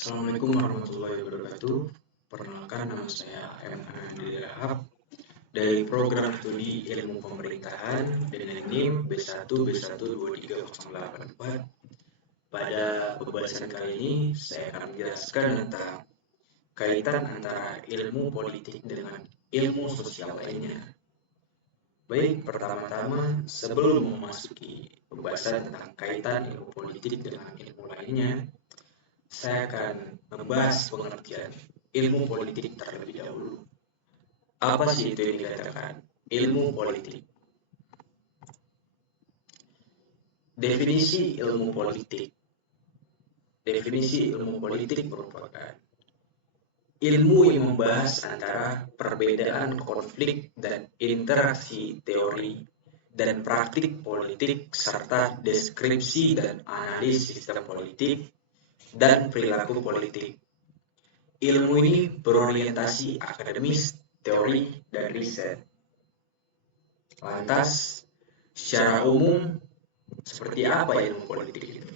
Assalamualaikum warahmatullahi wabarakatuh. Perkenalkan, nama saya M. Andri Rahab dari program studi ilmu pemerintahan dengan NIM B1B12308. Pada pembahasan kali ini, saya akan menjelaskan tentang kaitan antara ilmu politik dengan ilmu sosial lainnya. Baik, pertama-tama sebelum memasuki pembahasan tentang kaitan ilmu politik dengan ilmu lainnya, saya akan membahas pengertian ilmu politik terlebih dahulu. Apa sih itu yang dikatakan ilmu politik? Definisi ilmu politik. Definisi ilmu politik merupakan ilmu yang membahas antara perbedaan konflik dan interaksi teori dan praktik politik serta deskripsi dan analisis sistem politik dan perilaku politik. Ilmu ini berorientasi akademis, teori, dan riset. Lantas, secara umum, seperti apa ilmu politik itu?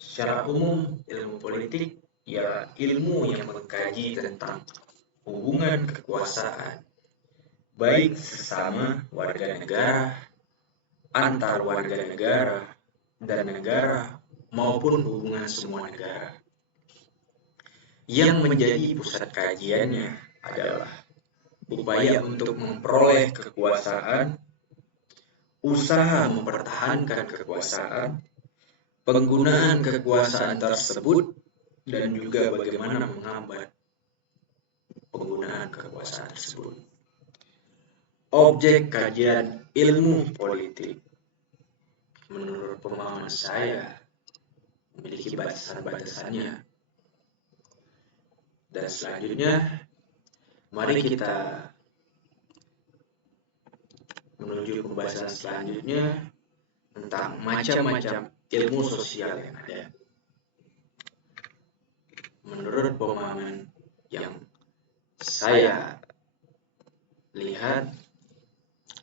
Secara umum, ilmu politik ialah ilmu yang mengkaji tentang hubungan kekuasaan, baik sesama warga negara, antar warga negara, dan negara, maupun hubungan semua negara. Yang menjadi pusat kajiannya adalah upaya untuk memperoleh kekuasaan, usaha mempertahankan kekuasaan, penggunaan kekuasaan tersebut, dan juga bagaimana menghambat penggunaan kekuasaan tersebut. Objek kajian ilmu politik, menurut pemahaman saya, memiliki batasan-batasannya. Dan selanjutnya, mari kita menuju pembahasan selanjutnya tentang macam-macam ilmu sosial yang ada. Menurut pemahaman yang saya lihat,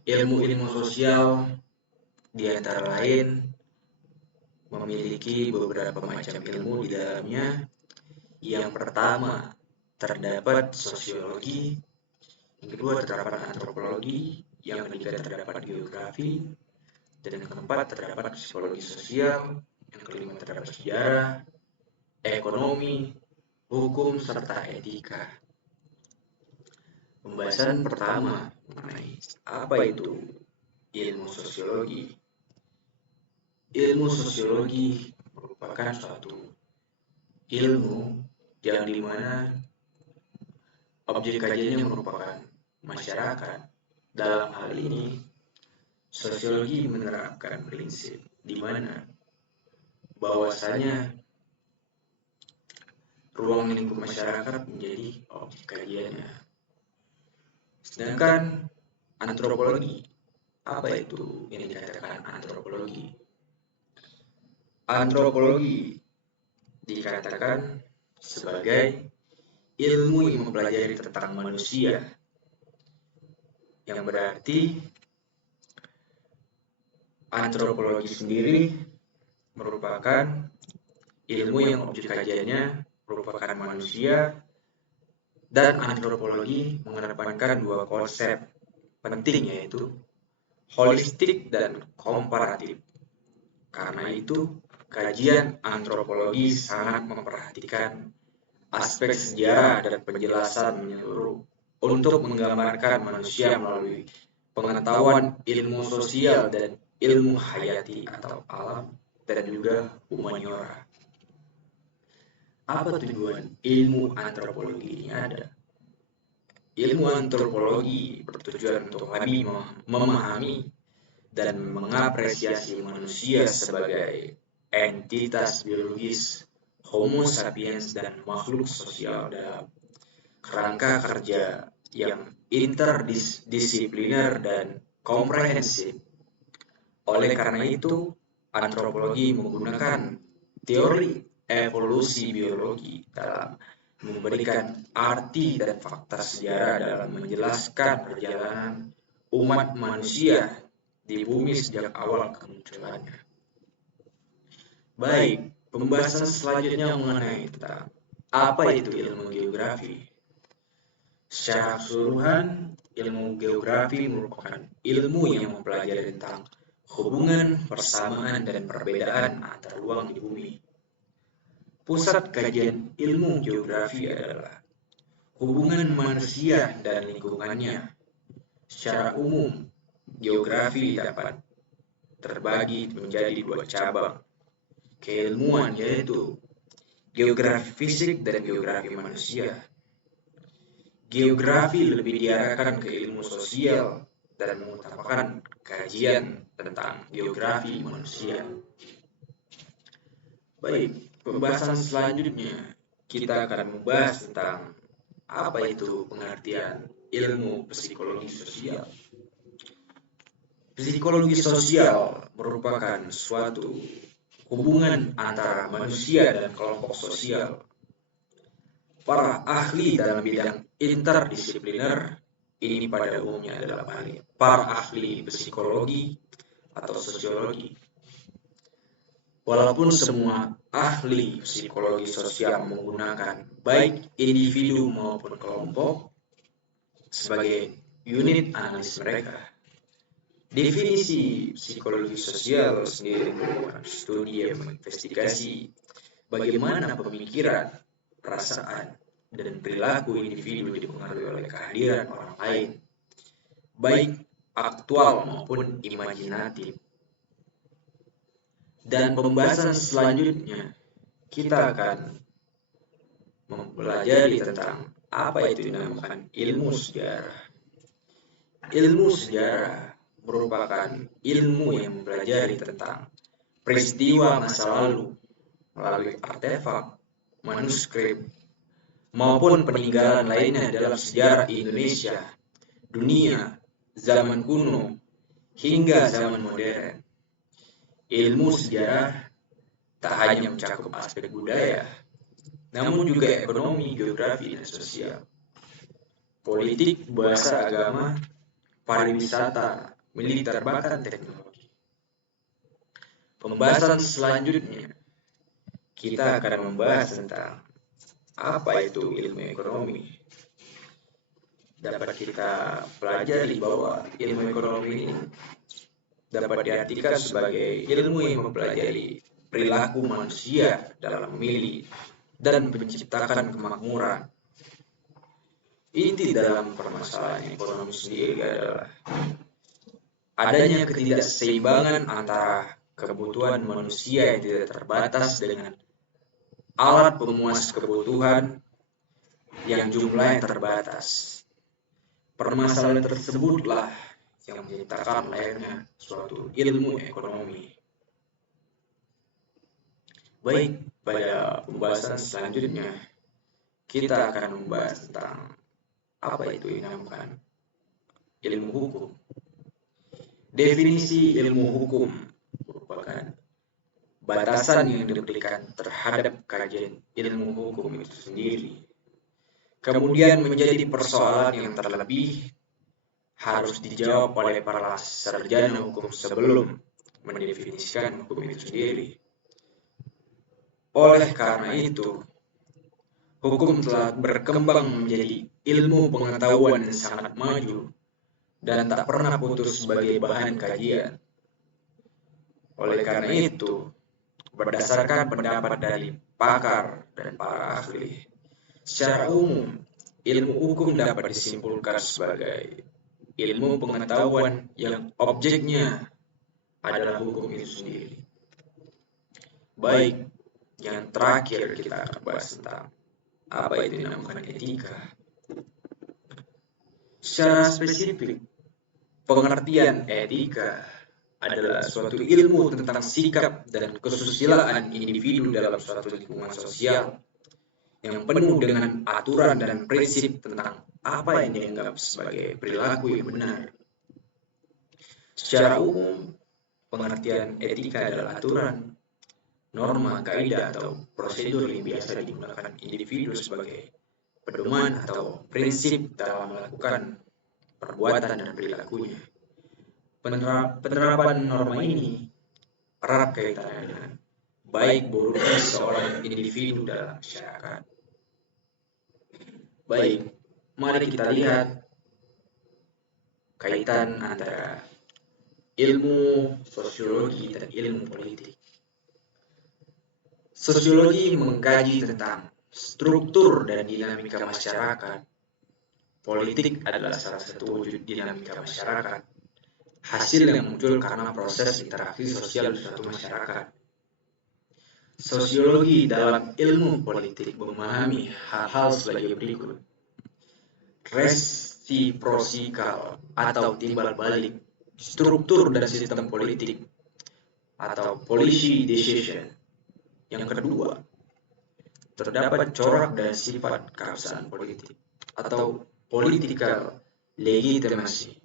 ilmu-ilmu sosial di antara lain memiliki beberapa macam ilmu di dalamnya. Yang pertama, terdapat sosiologi. Yang kedua, terdapat antropologi. Yang ketiga, terdapat geografi. Dan yang keempat, terdapat psikologi sosial. Yang kelima, terdapat sejarah, ekonomi, hukum, serta etika. Pembahasan pertama mengenai apa itu ilmu sosiologi. Ilmu sosiologi merupakan suatu ilmu yang dimana objek kajiannya merupakan masyarakat. Dalam hal ini, sosiologi menerapkan prinsip di mana bahwasanya ruang lingkup masyarakat menjadi objek kajiannya. Sedangkan antropologi, apa itu yang dikatakan antropologi? Antropologi dikatakan sebagai ilmu yang mempelajari tentang manusia, yang berarti antropologi sendiri merupakan ilmu yang objek kajiannya merupakan manusia, dan antropologi mengedepankan dua konsep penting, yaitu holistik dan komparatif. Karena itu, kajian antropologi sangat memperhatikan aspek sejarah dan penjelasan menyeluruh untuk menggambarkan manusia melalui pengetahuan ilmu sosial dan ilmu hayati atau alam, dan juga humaniora. Apa tujuan ilmu antropologi ini ada? Ilmu antropologi bertujuan untuk lebih memahami dan mengapresiasi manusia sebagai entitas biologis, Homo sapiens, dan makhluk sosial dalam kerangka kerja yang interdisipliner dan komprehensif. Oleh karena itu, antropologi menggunakan teori evolusi biologi dalam memberikan arti dan fakta sejarah dalam menjelaskan perjalanan umat manusia di bumi sejak awal kemunculannya. Baik, Pembahasan selanjutnya mengenai tentang apa itu ilmu geografi. Secara keseluruhan, ilmu geografi merupakan ilmu yang mempelajari tentang hubungan, persamaan, dan perbedaan antar ruang di bumi. Pusat kajian ilmu geografi adalah hubungan manusia dan lingkungannya. Secara umum, geografi dapat terbagi menjadi dua cabang keilmuan, yaitu geografi fisik dan geografi manusia. Geografi lebih diarahkan ke ilmu sosial dan mengutamakan kajian tentang geografi manusia. Baik, pembahasan selanjutnya kita akan membahas tentang apa itu pengertian ilmu psikologi sosial. Psikologi sosial merupakan suatu hubungan antara manusia dan kelompok sosial. Para ahli dalam bidang interdisipliner ini pada umumnya adalah para ahli psikologi atau sosiologi. Walaupun semua ahli psikologi sosial menggunakan baik individu maupun kelompok sebagai unit analis mereka, definisi psikologi sosial sendiri merupakan studi yang menginvestigasi bagaimana pemikiran, perasaan, dan perilaku individu dipengaruhi oleh kehadiran orang lain, baik aktual maupun imajinatif. Dan pembahasan selanjutnya, kita akan mempelajari tentang apa itu dinamakan ilmu sejarah. Ilmu sejarah merupakan ilmu yang mempelajari tentang peristiwa masa lalu melalui artefak, manuskrip, maupun peninggalan lainnya dalam sejarah Indonesia, dunia, zaman kuno, hingga zaman modern. Ilmu sejarah tak hanya mencakup aspek budaya, namun juga ekonomi, geografi, dan sosial, politik, bahasa, agama, pariwisata, militer, bahkan teknologi. Pembahasan selanjutnya, kita akan membahas tentang apa itu ilmu ekonomi. Dapat kita pelajari bahwa ilmu ekonomi ini dapat diartikan sebagai ilmu yang mempelajari perilaku manusia dalam memilih dan menciptakan kemakmuran. Inti dalam permasalahan ekonomi sendiri adalah adanya ketidakseimbangan antara kebutuhan manusia yang tidak terbatas dengan alat pemuas kebutuhan yang jumlahnya terbatas. Permasalahan tersebutlah yang menciptakan lahirnya suatu ilmu ekonomi. Baik, pada pembahasan selanjutnya kita akan membahas tentang apa itu yang dinamakan ilmu hukum. Definisi ilmu hukum merupakan batasan yang diberikan terhadap kajian ilmu hukum itu sendiri. Kemudian menjadi persoalan yang terlebih harus dijawab oleh para sarjana hukum sebelum mendefinisikan hukum itu sendiri. Oleh karena itu, hukum telah berkembang menjadi ilmu pengetahuan yang sangat maju dan tak pernah putus sebagai bahan kajian. Oleh karena itu, berdasarkan pendapat dari pakar dan para ahli, secara umum, ilmu hukum dapat disimpulkan sebagai ilmu pengetahuan yang objeknya adalah hukum itu sendiri. Baik, yang terakhir kita akan bahas tentang apa itu dinamakan etika. Secara spesifik, pengertian etika adalah suatu ilmu tentang sikap dan kesusilaan individu dalam suatu lingkungan sosial yang penuh dengan aturan dan prinsip tentang apa yang dianggap sebagai perilaku yang benar. Secara umum, pengertian etika adalah aturan, norma, kaidah, atau prosedur yang biasa digunakan individu sebagai pedoman atau prinsip dalam melakukan perbuatan dan perilakunya. Penerapan norma ini erat kaitannya dengan baik buruknya seorang individu dalam masyarakat. Baik, mari kita lihat kaitan antara ilmu sosiologi dan ilmu politik. Sosiologi mengkaji tentang struktur dan dinamika masyarakat. Politik adalah salah satu wujud dinamika masyarakat, hasil yang muncul karena proses interaksi sosial di suatu masyarakat. Sosiologi dalam ilmu politik memahami hal-hal sebagai berikut. Resiprosikal atau timbal balik, struktur dan sistem politik atau policy decision. Yang kedua, terdapat corak dan sifat keabsahan politik atau political legitimacy.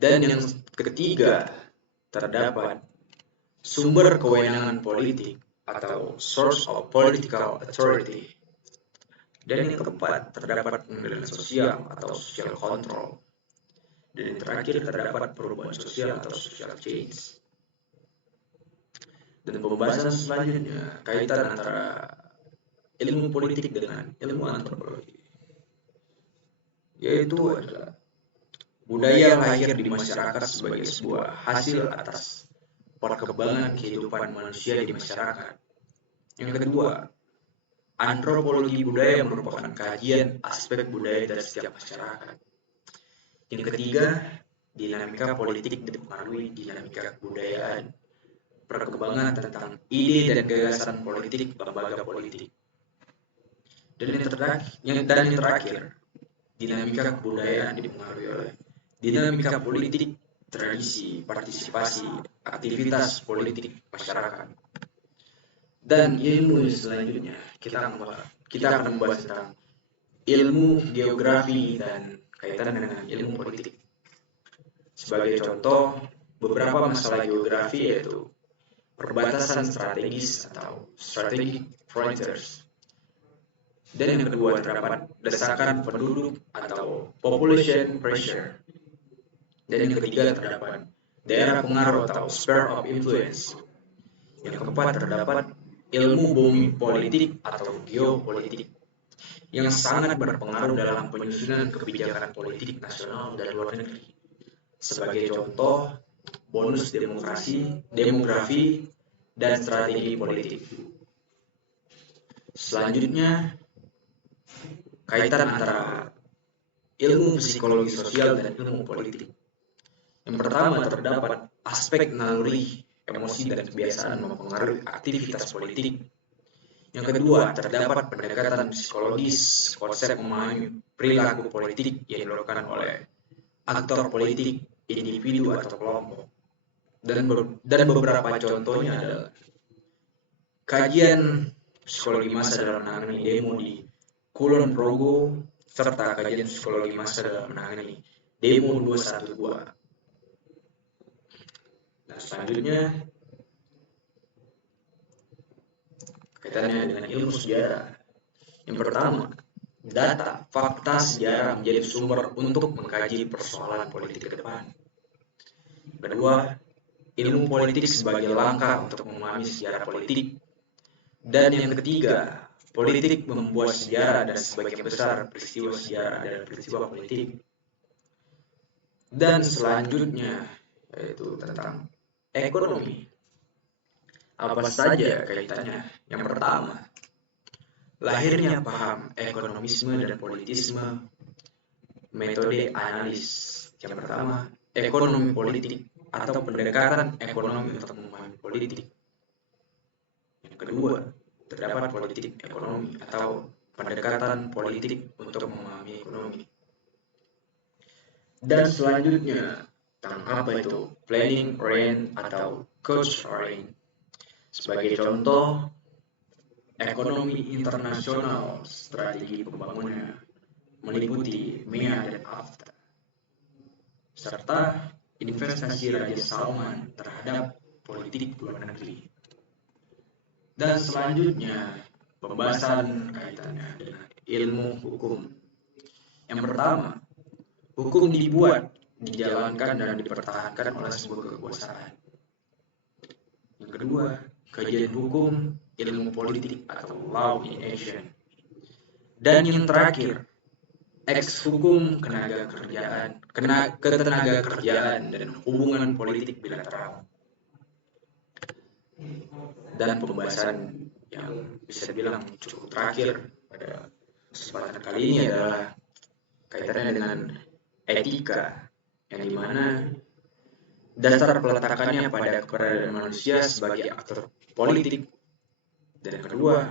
Dan yang ketiga, terdapat sumber kewenangan politik atau source of political authority. Dan yang keempat, terdapat pengendalian sosial atau social control. Dan yang terakhir, terdapat perubahan sosial atau social change. Dan pembahasan selanjutnya kaitan antara ilmu politik dengan ilmu antropologi, yaitu adalah budaya lahir di masyarakat sebagai sebuah hasil atas perkembangan kehidupan manusia di masyarakat. Yang kedua, antropologi budaya merupakan kajian aspek budaya dari setiap masyarakat. Yang ketiga, dinamika politik dipengaruhi dinamika kebudayaan, perkembangan tentang ide dan gagasan politik lembaga politik. Dan yang terakhir, dinamika kebudayaan dipengaruhi oleh dinamika politik, tradisi, partisipasi, aktivitas politik masyarakat. Dan ilmu selanjutnya kita akan membahas tentang ilmu geografi dan kaitan dengan ilmu politik. Sebagai contoh, beberapa masalah geografi yaitu perbatasan strategis atau strategic frontiers. Dan yang kedua, terdapat desakan penduduk atau population pressure. Dan yang ketiga, terdapat daerah pengaruh atau sphere of influence. Yang keempat, terdapat ilmu bumi politik atau geopolitik yang sangat berpengaruh dalam penyusunan kebijakan politik nasional dan luar negeri. Sebagai contoh, bonus demografi, dan strategi politik. Selanjutnya, kaitan antara ilmu psikologi sosial dan ilmu politik. Yang pertama, terdapat aspek naluri, emosi, dan kebiasaan mempengaruhi aktivitas politik. Yang kedua, terdapat pendekatan psikologis, konsep memahami perilaku politik yang dilakukan oleh aktor politik, individu atau kelompok. Dan beberapa contohnya adalah kajian psikologi massa dalam menangani demo di Kulon Progo, serta kajian psikologi massa dalam menangani demo 212. Nah, selanjutnya kaitannya dengan ilmu sejarah. Yang pertama, data, fakta sejarah menjadi sumber untuk mengkaji persoalan politik ke depan. Kedua, ilmu politik sebagai langkah untuk memahami sejarah politik. Dan yang ketiga, politik membuat sejarah dan sebagian besar peristiwa sejarah dan peristiwa politik. Dan selanjutnya, yaitu tentang ekonomi. Apa saja kaitannya? Yang pertama, lahirnya paham ekonomisme dan politisme, metode analis. Yang pertama, ekonomi politik atau pendekatan ekonomi untuk memahami politik. Yang kedua, terdapat politik ekonomi atau pendekatan politik untuk memahami ekonomi. Dan selanjutnya, tentang apa itu planning orient atau cost orient. Sebagai contoh, ekonomi internasional, strategi pembangunan meliputi MEA dan AFTA, serta investasi Raja Salman terhadap politik luar negeri. Dan selanjutnya, pembahasan kaitannya dengan ilmu hukum. Yang pertama, hukum dibuat, dijalankan, dan dipertahankan oleh sebuah kekuasaan. Yang kedua, kajian hukum ilmu politik atau law in action. Dan yang terakhir, hukum ketenaga kerjaan dan hubungan politik bilateral. Dan pembahasan yang bisa dibilang cukup terakhir pada kesempatan kali ini adalah kaitannya dengan etika, yang dimana dasar peletakannya pada keberadaan manusia sebagai aktor politik. Dan kedua,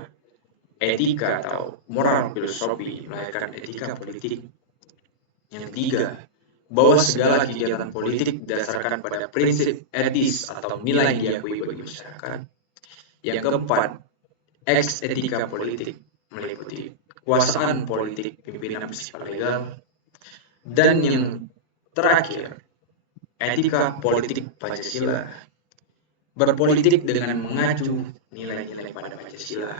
etika atau moral filosofi melahirkan etika politik. Yang ketiga, bahwa segala kegiatan politik didasarkan pada prinsip etis atau nilai yang diakui bagi masyarakat. Yang keempat, etika politik meliputi kekuasaan politik pimpinan bersifat legal. Dan yang terakhir, etika politik Pancasila berpolitik dengan mengacu nilai-nilai pada Pancasila.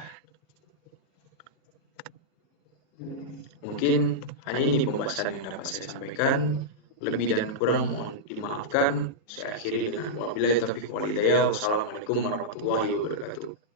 Mungkin hanya ini pembahasan yang dapat saya sampaikan. Lebih dan kurang mohon dimaafkan. Saya akhiri dengan wabillahi taufiq wal hidayah. Wassalamualaikum warahmatullahi wabarakatuh.